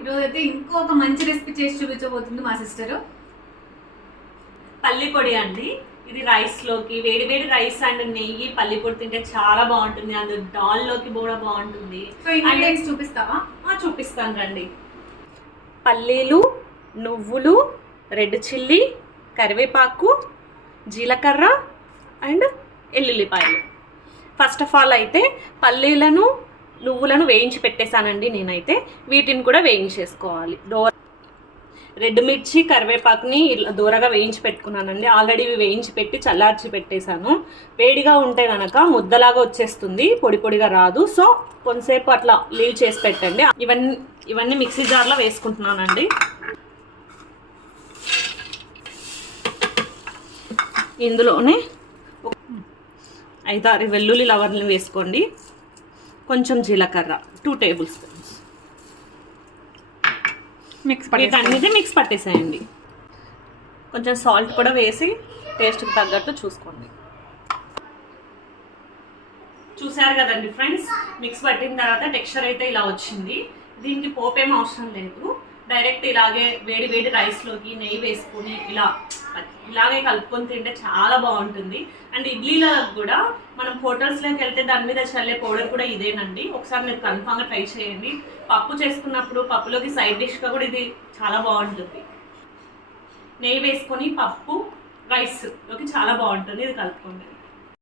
ఈరోజు అయితే ఇంకొక మంచి రెసిపీ చేసి చూపించబోతుంది మా సిస్టర్. పల్లి పొడి అండి. ఇది రైస్లోకి వేడి వేడి రైస్ అండ్ నెయ్యి పల్లి పొడి తింటే చాలా బాగుంటుంది. అండ్ దాల్లోకి కూడా బాగుంటుంది. సో ఇంగ్రీడియంట్స్ చూపిస్తావా? చూపిస్తాను రండి. పల్లీలు నువ్వులు రెడ్ చిల్లీ కరివేపాకు జీలకర్ర అండ్ ఎల్లుల్లిపాయలు. ఫస్ట్ ఆఫ్ ఆల్ అయితే పల్లీలను నువ్వులను వేయించి పెట్టేశానండి నేనైతే. వీటిని కూడా వేయించేసుకోవాలి. దోర రెడ్ మిర్చి కరివేపాకుని ఇలా దూరగా వేయించి పెట్టుకున్నానండి. ఆల్రెడీ ఇవి వేయించి పెట్టి చల్లార్చి పెట్టేశాను. వేడిగా ఉంటే కనుక ముద్దలాగా వచ్చేస్తుంది. పొడి పొడిగా రాదు. సో కొంతసేపు అట్లా లీవ్ చేసి పెట్టండి. ఇవన్నీ ఇవన్నీ మిక్సీ జార్లో వేసుకుంటున్నానండి. ఇందులోనే ఐదారు వెల్లుల్లి లవర్ని వేసుకోండి. కొంచెం జీలకర్ర టూ టేబుల్ స్పూన్స్ మిక్స్ వీటన్నిటి మిక్స్ పట్టేసేయండి. కొంచెం సాల్ట్ కూడా వేసి టేస్ట్కి తగ్గట్టు చూసుకోండి. చూసారు కదండి ఫ్రెండ్స్ మిక్స్ పట్టిన తర్వాత టెక్స్చర్ అయితే ఇలా వచ్చింది. దీనికి పోపేం అవసరం లేదు. డైరెక్ట్ ఇలాగే వేడి వేడి రైస్లోకి నెయ్యి వేసుకుని ఇలా ఇలాగే కలుపుకొని తింటే చాలా బాగుంటుంది. అండ్ ఇడ్లీలో కూడా మనం హోటల్స్లోకి వెళ్తే దాని మీద చల్లే పౌడర్ కూడా ఇదేనండి. ఒకసారి మీరు కన్ఫామ్గా ట్రై చేయండి. పప్పు చేసుకున్నప్పుడు పప్పులోకి సైడ్ డిష్గా కూడా ఇది చాలా బాగుంటుంది. నెయ్యి వేసుకొని పప్పు రైస్లోకి చాలా బాగుంటుంది. ఇది కలుపుకోండి.